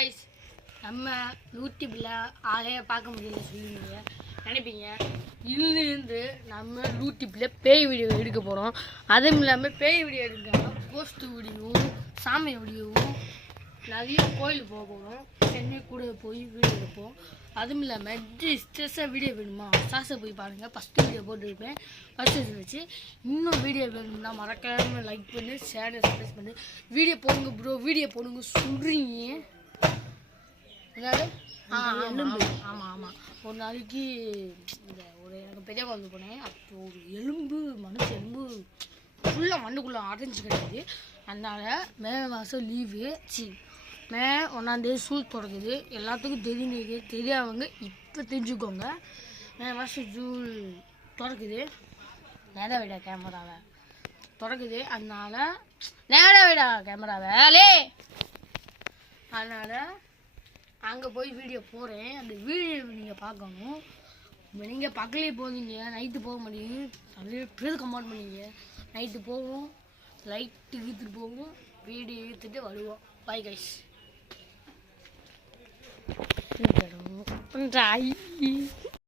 Guys நம்ம யூடியூப்பில் ஆளையே பார்க்க முடியல சொல்லுவீங்க நினைப்பீங்க. இதுலேருந்து நம்ம யூடியூப்பில் பேய் வீடியோ எடுக்க போகிறோம். அதுவும் இல்லாமல் பேய் வீடியோ எடுக்காமல் போஸ்ட் வீடியோவும் சாமி வீடியோவும் நிறைய கோயிலுக்கு போக போகிறோம். சென்னை கூட போய் வீடியோ எடுப்போம். அதுவும் இல்லாமல் ஸ்ட்ரெஸ்ஸாக வீடியோ வேணுமா சாஸை போய் பாருங்கள். First video போட்டுருப்பேன். ஃபஸ்ட்டு வச்சு இன்னும் வீடியோ வேணும்னா மறக்காமல் லைக் பண்ணி ஷேர் சப்ஸ்கிரைப் பண்ணி வீடியோ போடுங்க ப்ரோ, வீடியோ போடுங்க சொல்கிறீங்க. அதாவது ஆமாம் ஒரு நாளைக்கு இந்த ஒரு எனக்கு பெரிய குழந்தை போனேன். அப்போ ஒரு மனுஷ எலும்பு ஃபுல்லாக மண்ணுக்குள்ளே அடைஞ்சு கிடையாது. அதனால் மே மாதம் லீவு மே 1ஆம் தேதி ஸ்கூல் தொடங்குது. எல்லாத்துக்கும் தெரியாதவங்க இப்போ தெரிஞ்சுக்கோங்க. மே மாதம் ஜூன் திறக்குது. நேராக விட கேமராவை திறக்குது. அதனால் நேராக விட கேமராவை அதனால் அங்கே போய் வீடியோ போகிறேன். அந்த வீடியோ நீங்கள் பார்க்கணும். நீங்கள் பக்கத்துலேயே போவீங்க, நைட்டு போக மாட்டீங்க. நிறைய பேர் கமெண்ட் பண்ணுவீங்க. நைட்டு போவோம், லைட்டு இழுத்துட்டு போவோம், வீடியோ இழுத்துட்டு வருவோம். Bye guys. பண்ணுறாய்